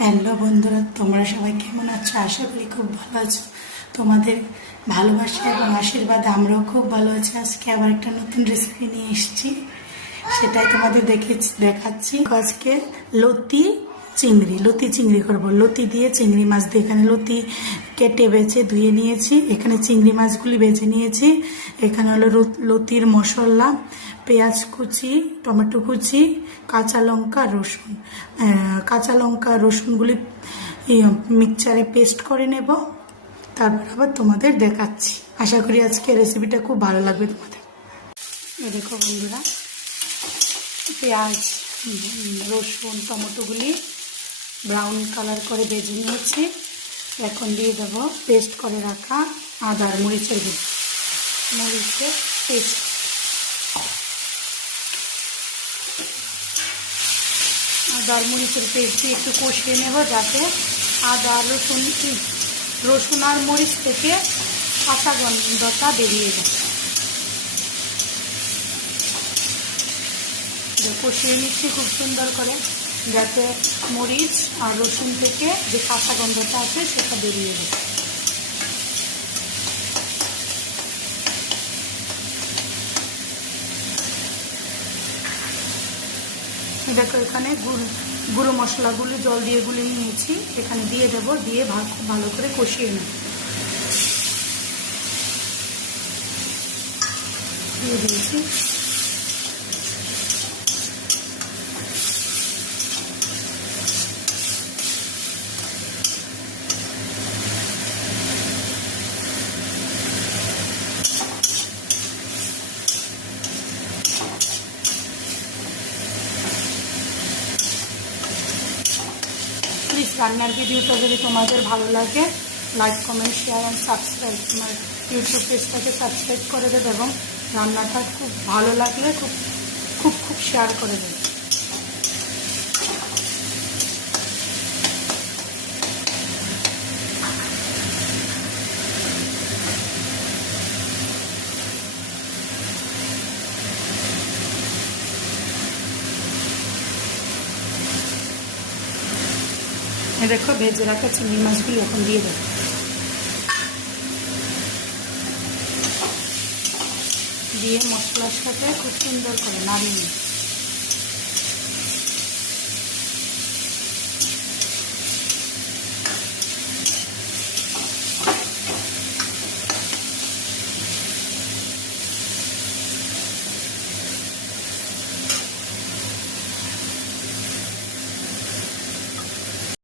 Hello বন্ধুরা, তোমরা সবাই কেমন আছো? আশা করি খুব ভালো আছো। তোমাদের ভালোবাসা এবং আশীর্বাদে আমরাও খুব ভালো আছি। আজকে আবার একটা নতুন রেসিপি নিয়ে এসেছি, সেটাই তোমাদের দেখাচ্ছি। আজকে লতি চিংড়ি করবো। লতি দিয়ে চিংড়ি মাছ দিয়ে, এখানে লতি কেটে বেছে ধুয়ে নিয়েছি, এখানে চিংড়ি মাছগুলি বেছে নিয়েছি। এখানে হলো লতির মশলা, পেঁয়াজ কুচি, টমেটো কুচি, কাঁচা লঙ্কা, রসুন। কাঁচা লঙ্কা রসুনগুলি মিক্সচারে পেস্ট করে নেব, তারপর আবার তোমাদের দেখাচ্ছি। আশা করি আজকে রেসিপিটা খুব ভালো লাগবে তোমাদের। দেখো বন্ধুরা, পেঁয়াজ, রসুন, টমেটোগুলি ব্রাউন কালার করে ভেজে নিয়েছি। এখন দিয়ে দেব পেস্ট করে রাখা আদা আর মরিচের পেস্ট। আদা আর মরিচের পেস্ট দিয়ে একটু কষিয়ে নেব, যাতে আদা রসুন আর মরিচ থেকে কাঁচা গন্ধটা বেরিয়ে যায়। কষিয়ে নিচ্ছি খুব সুন্দর করে, যাতে মরিচ আর রসুন থেকে যে কাঁচা গন্ধটা আছে সেটা বেরিয়ে যায়। দেখো, এখানে গুঁড়ো মশলাগুলো জল দিয়ে গুলে নিয়েছি, এখানে দিয়ে দেবো, দিয়ে ভালো করে কষিয়ে নেব। দিয়ে দিয়েছি। প্লিজ রান্নার ভিডিওটা যদি তোমাদের ভালো লাগে, like, comment, share and subscribe. তোমার ইউটিউব পেজটাকে সাবস্ক্রাইব করে দেবে এবং রান্নাটা খুব ভালো লাগলে খুব খুব খুব শেয়ার করে দেবে। দেখো, ভেজে রাখা চিংড়ি মাছগুলো এখন দিয়ে দেবো, দিয়ে মশলার সাথে খুব সুন্দর করে নাড়িয়ে নিই।